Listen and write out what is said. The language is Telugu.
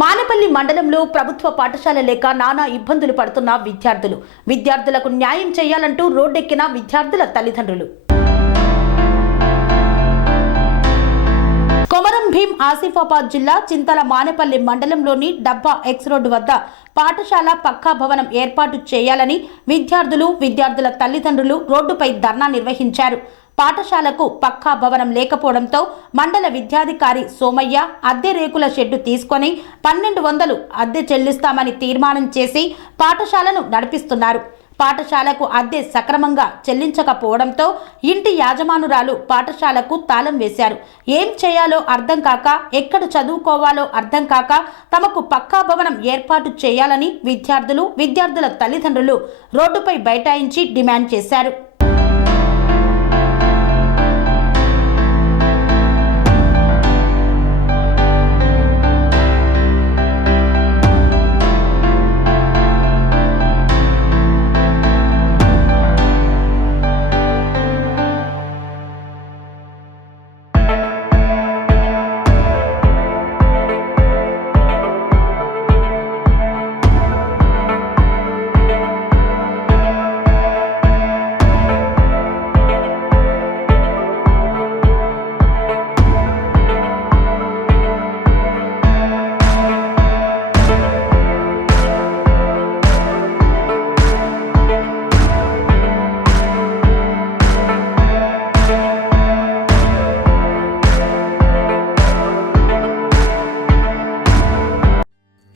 మానపల్లి మండలంలో ప్రభుత్వ పాఠశాల లేక నానా ఇబ్బందులు పడుతున్న విద్యార్థులు. విద్యార్థులకు న్యాయం చేయాలంటూ రోడ్డెక్కిన విద్యార్థుల తల్లిదండ్రులు. కొమరం భీం ఆసిఫాబాద్ జిల్లా చింతల మానేపల్లి మండలంలోని డబ్బా ఎక్స్ రోడ్డు వద్ద పాఠశాల పక్కా భవనం ఏర్పాటు చేయాలని విద్యార్థులు విద్యార్థుల తల్లిదండ్రులు రోడ్డుపై ధర్నా నిర్వహించారు. పాఠశాలకు పక్కా భవనం లేకపోవడంతో మండల విద్యాధికారి సోమయ్య అద్దె రేకుల షెడ్డు తీసుకొని పన్నెండు వందలు అద్దె చెల్లిస్తామని తీర్మానం చేసి పాఠశాలను నడిపిస్తున్నారు. పాఠశాలకు అద్దె సక్రమంగా చెల్లించకపోవడంతో ఇంటి యాజమానురాలు పాఠశాలకు తాళం వేశారు. ఏం చేయాలో అర్థం కాక ఎక్కడ చదువుకోవాలో అర్థం కాక తమకు పక్కా భవనం ఏర్పాటు చేయాలని విద్యార్థులు విద్యార్థుల తల్లిదండ్రులు రోడ్డుపై బైఠాయించి డిమాండ్ చేశారు.